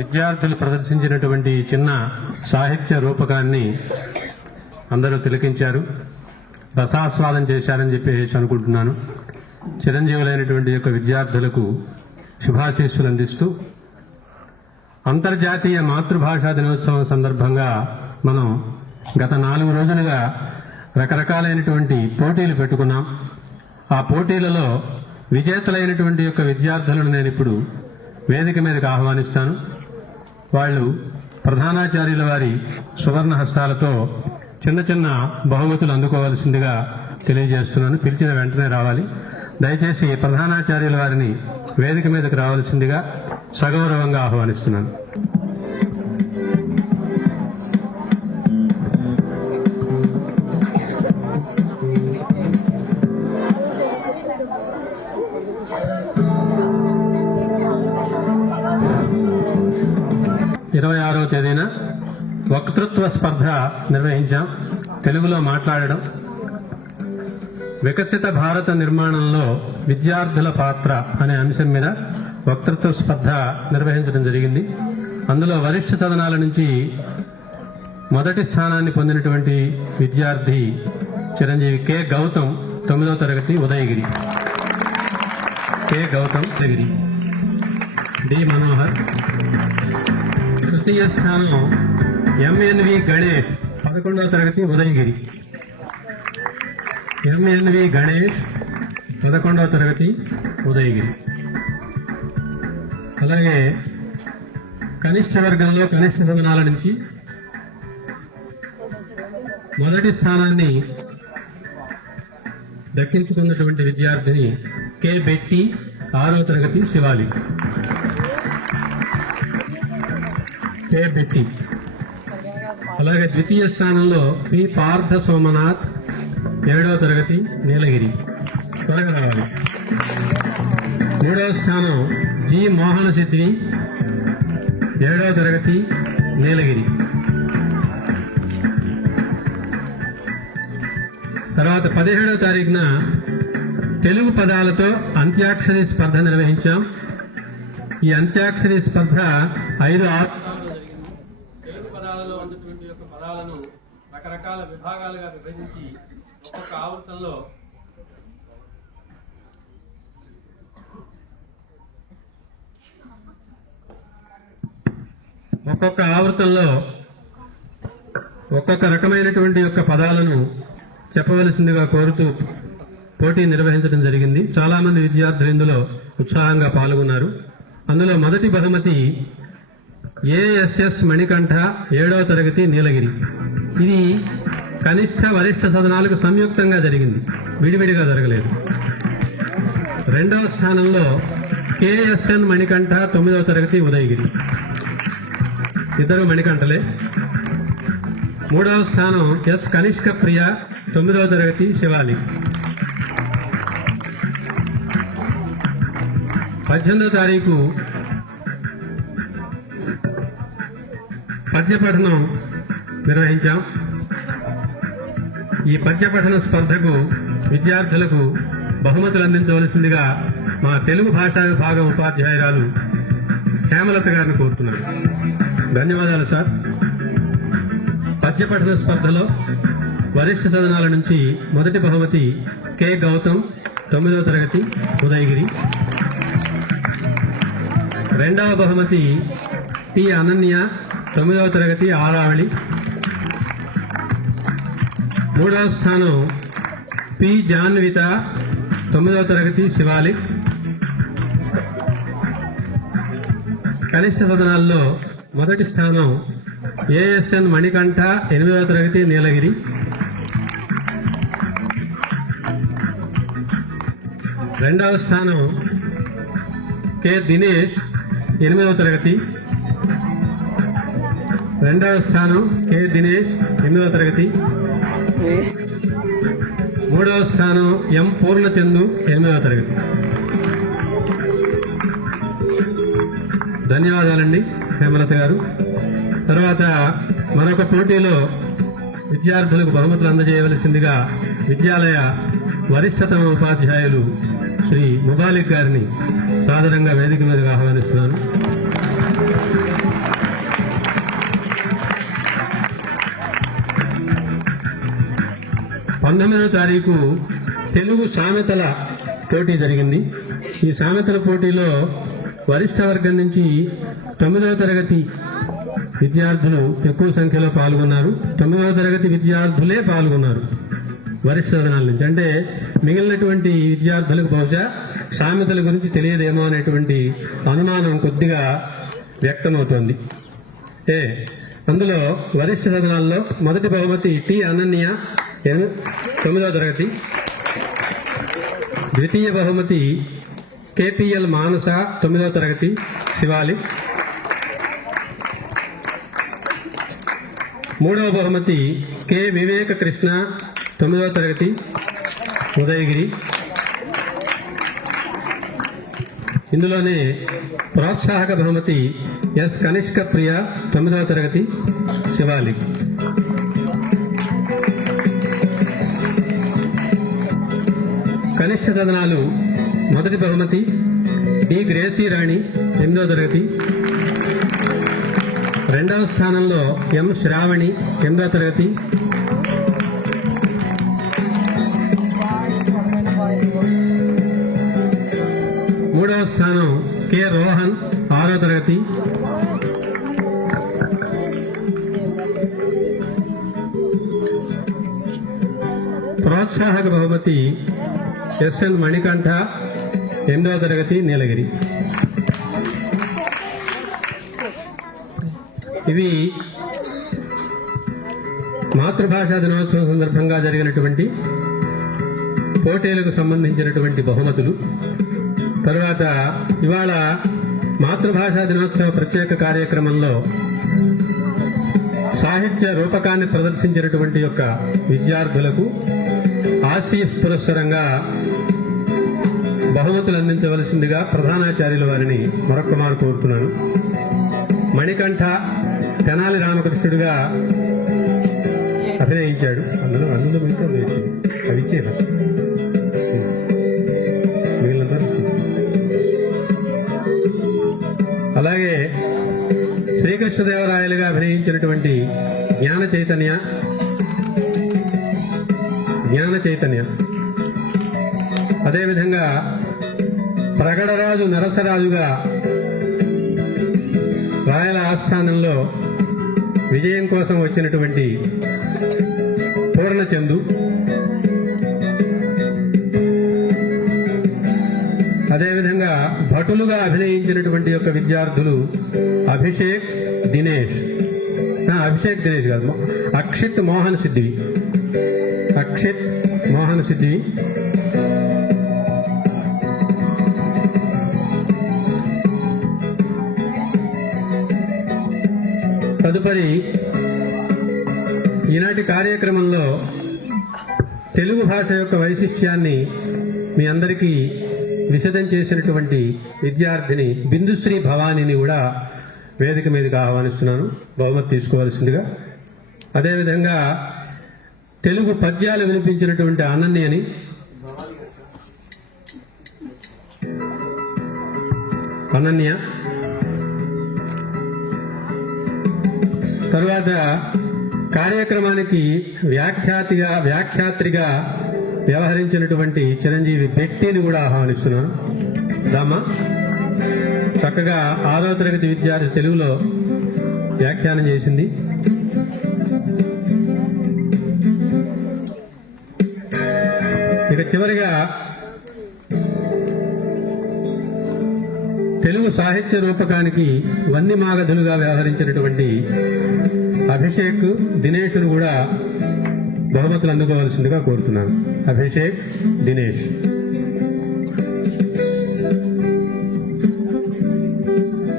విద్యార్థులు ప్రదర్శించినటువంటి చిన్న సాహిత్య రూపకాన్ని అందరూ తిలకించారు, రసాస్వాదం చేశారని చెప్పేసి అనుకుంటున్నాను. చిరంజీవులైనటువంటి యొక్క విద్యార్థులకు శుభాశీస్సులు అందిస్తూ అంతర్జాతీయ మాతృభాషా దినోత్సవం సందర్భంగా మనం గత 4 రోజులుగా రకరకాలైనటువంటి పోటీలు పెట్టుకున్నాం. ఆ పోటీలలో విజేతలైనటువంటి యొక్క విద్యార్థులను నేను ఇప్పుడు వేదిక మీదకి ఆహ్వానిస్తాను. వాళ్ళు ప్రధానాచార్యుల వారి సువర్ణ హస్తాలతో చిన్న చిన్న బహుమతులు అందుకోవాల్సిందిగా తెలియజేస్తున్నాను. పిలిచిన వెంటనే రావాలి. దయచేసి ప్రధానాచార్యుల వారిని వేదిక మీదకి రావాల్సిందిగా సగౌరవంగా ఆహ్వానిస్తున్నాను. ఇరవై 6వ తేదీన వక్తృత్వ స్పర్ధ నిర్వహించాం. తెలుగులో మాట్లాడడం, వికసిత భారత నిర్మాణంలో విద్యార్థుల పాత్ర అనే అంశం మీద వక్తృత్వ స్పర్ధ నిర్వహించడం జరిగింది. అందులో వరిష్ఠ సదనాల నుంచి మొదటి స్థానాన్ని పొందినటువంటి విద్యార్థి చిరంజీవి కె గౌతమ్, 9వ తరగతి, ఉదయగిరి. కె గౌతమ్, ఉదయగిరి. డి మనోహర్. తృతీయ స్థానం ఎంఎన్వి గణేష్, 11వ తరగతి, ఉదయగిరి. ఎంఎన్వి గణేష్, 11వ తరగతి, ఉదయగిరి. అలాగే కనిష్ట వర్గంలో కనిష్ట సదనాల నుంచి మొదటి స్థానాన్ని దక్కించుకున్నటువంటి విద్యార్థిని కె బెట్టి, 6వ తరగతి, శివాలి. కె బెట్టి. అలాగే ద్వితీయ స్థానంలో పి పార్థ సోమనాథ్, 7వ తరగతి, నీలగిరి. త్వరగా రావాలి. 3వ స్థానం జి మోహన సిద్ధిని, 7వ తరగతి, నీలగిరి. తర్వాత 17వ తారీఖున తెలుగు పదాలతో అంత్యాక్షరి స్పర్ధ నిర్వహించాం. ఈ అంత్యాక్షరి స్పర్ధ 5 ఆవృత్తుల్లో జరిగింది. తెలుగు పదాలలో ఉన్నటువంటి యొక్క పదాలను రకరకాల విభాగాలుగా విభజించి ఒక్కొక్క ఆవృత్తంలో ఒక్కొక్క రకమైనటువంటి యొక్క పదాలను చెప్పవలసిందిగా కోరుతూ పోటీ నిర్వహించడం జరిగింది. చాలా మంది విద్యార్థులు ఇందులో ఉత్సాహంగా పాల్గొన్నారు. అందులో మొదటి బహుమతి ఏఎస్ఎస్ మణికంఠ, 7వ తరగతి, నీలగిరి. ఇది కనిష్ట వరిష్ఠ సదనాలకు సంయుక్తంగా జరిగింది, విడివిడిగా జరగలేదు. 2వ స్థానంలో కేఎస్ఎన్ మణికంఠ, 9వ తరగతి, ఉదయగిరి. ఇద్దరు మణికంఠలే. 3వ స్థానం ఎస్ కనిష్క ప్రియ, 9వ తరగతి, శివాలి. 18వ తారీఖు పద్యపఠనం నిర్వహించాం. ఈ పద్యపఠన స్పర్ధకు విద్యార్థులకు బహుమతులు అందించవలసిందిగా మా తెలుగు భాషా విభాగం ఉపాధ్యాయురాలు హేమలత గారిని కోరుతున్నాను. ధన్యవాదాలు సార్. పద్యపఠన స్పర్ధలో వరిష్ఠ సదనాల నుంచి మొదటి బహుమతి కె గౌతమ్, 9వ తరగతి, ఉదయగిరి. 2వ బహుమతి టి అనన్య, 9వ తరగతి, ఆరావళి. 3వ స్థానం పి జాన్విత, 9వ తరగతి, శివాలి. కనిష్ట సదనాల్లో మొదటి స్థానం ఏఎస్ఎన్ మణికంఠ, 8వ తరగతి, నీలగిరి. 2వ స్థానం కె దినేష్, 8వ తరగతి. 2వ స్థానం కె దినేష్, 8వ తరగతి. 3వ స్థానం ఎం పూర్ణచందు, 8వ తరగతి. ధన్యవాదాలండి హేమలత గారు. తర్వాత మరొక పోటీలో విద్యార్థులకు బహుమతులు అందజేయవలసిందిగా విద్యాలయ వరిష్ఠతమ ఉపాధ్యాయులు శ్రీ ముబాలిక్ గారిని సాదరంగా వేదిక మీదగా ఆహ్వానిస్తున్నాను. 19వ తారీఖు తెలుగు సామెతల పోటీ జరిగింది. ఈ సామెతల పోటీలో వరిష్ఠ వర్గం నుంచి 9వ తరగతి విద్యార్థులు ఎక్కువ సంఖ్యలో పాల్గొన్నారు. 9వ తరగతి విద్యార్థులే పాల్గొన్నారు వరిష్ఠ సదనాల నుంచి. అంటే మిగిలినటువంటి విద్యార్థులకు బహుశా సామెతల గురించి తెలియదేమో అనేటువంటి అనుమానం కొద్దిగా వ్యక్తమవుతోంది. అందులో వరిష్ఠ సదనాల్లో మొదటి బహుమతి టి అనన్య 9వ తరగతి, ద్వితీయ బహుమతి కేపీఎల్ మానస 9వ తరగతి శివాలి, మూడవ బహుమతి కె వివేక కృష్ణ 9వ తరగతి ఉదయగిరి. ఇందులోనే ప్రోత్సాహక బహుమతి ఎస్ కనిష్క ప్రియ 9వ తరగతి శివాలి. కనిష్ట సదనాలు మొదటి బహుమతి డి గ్రేసీ రాణి 8వ తరగతి, రెండవ స్థానంలో ఎం శ్రావణి 8వ తరగతి, మూడవ స్థానం కె రోహన్ 6వ తరగతి, ప్రోత్సాహక బహుమతి ఎస్ఎన్ మణికంఠ 8వ తరగతి నీలగిరి. ఇవి మాతృభాషా దినోత్సవం సందర్భంగా జరిగినటువంటి పోటీలకు సంబంధించినటువంటి బహుమతులు. తరువాత ఇవాళ మాతృభాషా దినోత్సవ ప్రత్యేక కార్యక్రమంలో సాహిత్య రూపకాన్ని ప్రదర్శించినటువంటి యొక్క విద్యార్థులకు ఆసీఫ్ పురస్సరంగా బహుమతులు అందించవలసిందిగా ప్రధానాచార్యుల వారిని మరొక మారు కోరుతున్నాను. మణికంఠ తెనాలి రామకృష్ణుడిగా అభినయించాడు. అందులో మిగతా అవి ఇచ్చే మిగిలిన. అలాగే శ్రీకృష్ణదేవరాయలుగా అభినయించినటువంటి జ్ఞాన చైతన్య, అదేవిధంగా ప్రగడరాజు నరసరాజుగా రాయల ఆస్థానంలో విజయం కోసం వచ్చినటువంటి పూర్ణచందు, అదేవిధంగా భటులుగా అభినయించినటువంటి యొక్క విద్యార్థులు అభిషేక్ దినేష్ కాదు, అక్షిత్ మోహన్ సిద్ధివి. తదుపరి ఈనాటి కార్యక్రమంలో తెలుగు భాష యొక్క వైశిష్ట్యాన్ని మీ అందరికీ విశదం చేసినటువంటి విద్యార్థిని బిందుశ్రీ భవానీని కూడా వేదిక మీదకి ఆహ్వానిస్తున్నాను, బహుమతి తీసుకోవాల్సిందిగా. అదేవిధంగా తెలుగు పద్యాలు వినిపించినటువంటి అనన్యని, తరువాత కార్యక్రమానికి వ్యాఖ్యాత్రిగా వ్యవహరించినటువంటి చిరంజీవి వ్యక్తిని కూడా ఆహ్వానిస్తున్నాను. దామా చక్కగా 6వ తరగతి విద్యార్థి తెలుగులో వ్యాఖ్యానం చేసింది. ఇక చివరిగా తెలుగు సాహిత్య రూపకానికి వన్ని మాగధులుగా వ్యవహరించినటువంటి అభిషేక్ దినేష్ను కూడా బహుమతులు అందుకోవాల్సిందిగా కోరుతున్నాను. అభిషేక్ దినేష్.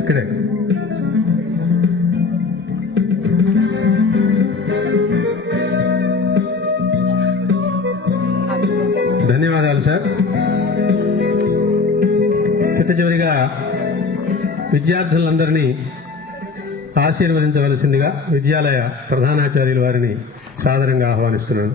ఇక్కడే ధన్యవాదాలు సార్. చివరిగా విద్యార్థులందరినీ ఆశీర్వదించవలసిందిగా విద్యాలయ ప్రధానాచార్యుల వారిని సాదరంగా ఆహ్వానిస్తున్నాను.